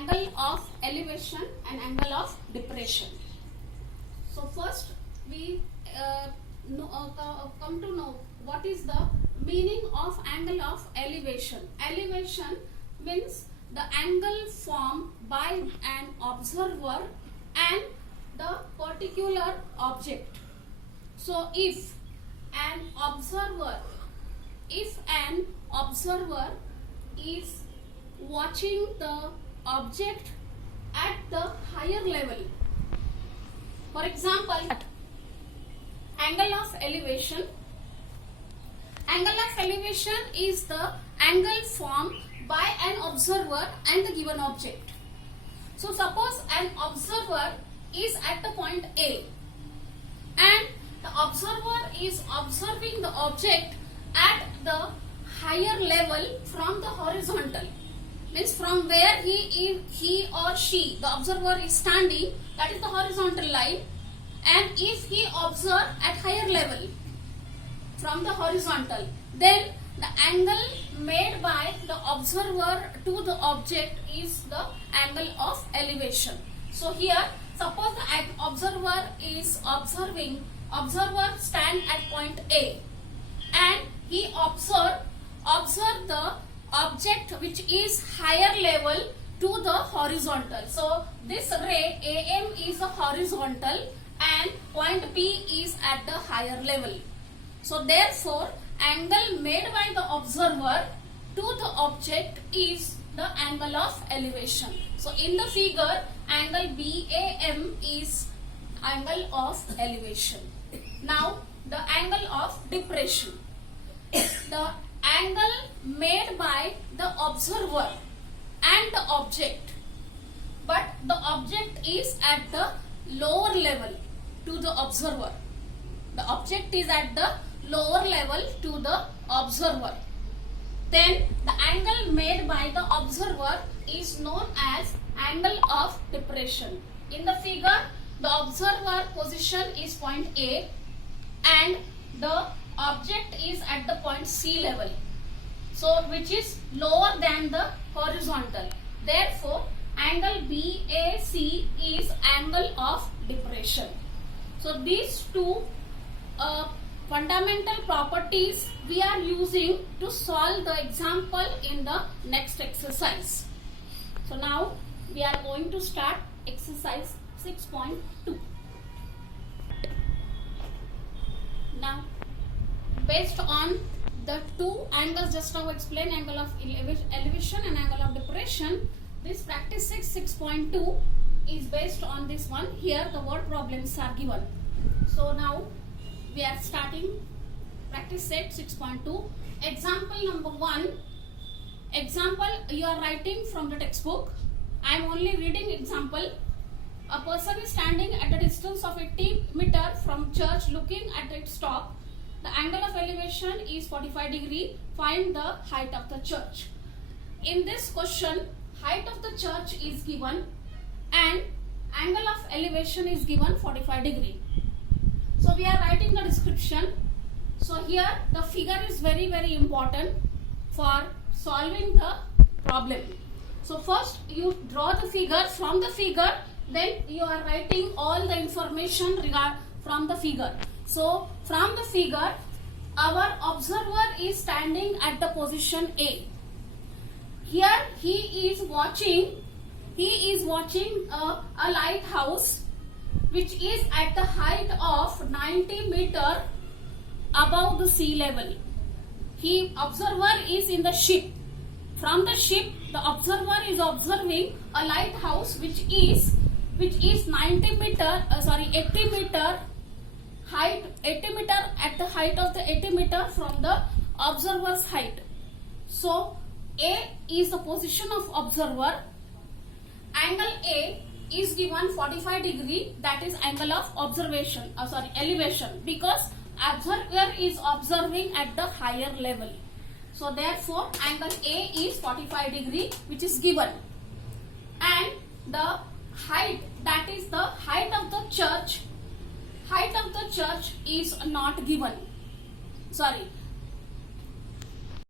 angle of elevation and angle of depression. So first we come to know what is the meaning of angle of elevation. Elevation means the angle formed by an observer and the particular object. So if an observer is watching the object at the higher level, for example, angle of elevation. Angle of elevation is the angle formed by an observer and the given object. So suppose an observer is at the point A and the observer is observing the object at the higher level from the horizontal. Means from where he or she, the observer is standing, that is the horizontal line, and if he observe at higher level from the horizontal, then the angle made by the observer to the object is the angle of elevation. So here, suppose the observer is observer stand at point A and he observe the object which is higher level to the horizontal. So this ray AM is the horizontal and point B is at the higher level. So therefore angle made by the observer to the object is the angle of elevation. So in the figure, angle BAM is angle of elevation. Now the angle of depression. The angle made by the observer and the object, but the object is at the lower level to the observer. The object is at the lower level to the observer. Then the angle made by the observer is known as angle of depression. In the figure, the observer position is point A and the object is at the point C level, so which is lower than the horizontal. Therefore angle BAC is angle of depression. So these two fundamental properties we are using to solve the example in the next exercise. So now we are going to start exercise 6.2. Now based on the two angles just now explained, angle of elevation and angle of depression, this practice 6.2 is based on this one. Here the word problems are given. So now we are starting practice set 6.2. Example number 1. Example you are writing from the textbook. I am only reading example. A person is standing at a distance of 80 meter from church looking at its top. The angle of elevation is 45 degree. Find the height of the church. In this question, height of the church is given and angle of elevation is given 45 degree. So we are writing the description. So here the figure is very important for solving the problem. So first you draw the figure. From the figure, then you are writing all the information from the figure. So from the figure, our observer is standing at the position A. Here he is watching a lighthouse which is at the height of 90 meter above the sea level. Observer is in the ship. From the ship, the observer is observing a lighthouse which is 80 meter height, 80 meter at the height of the 80 meter from the observer's height. So A is the position of observer. Angle A is given 45 degree, that is angle of elevation, because observer is observing at the higher level. So therefore angle A is 45 degree, which is given, and the height, that is the height of the church is not given.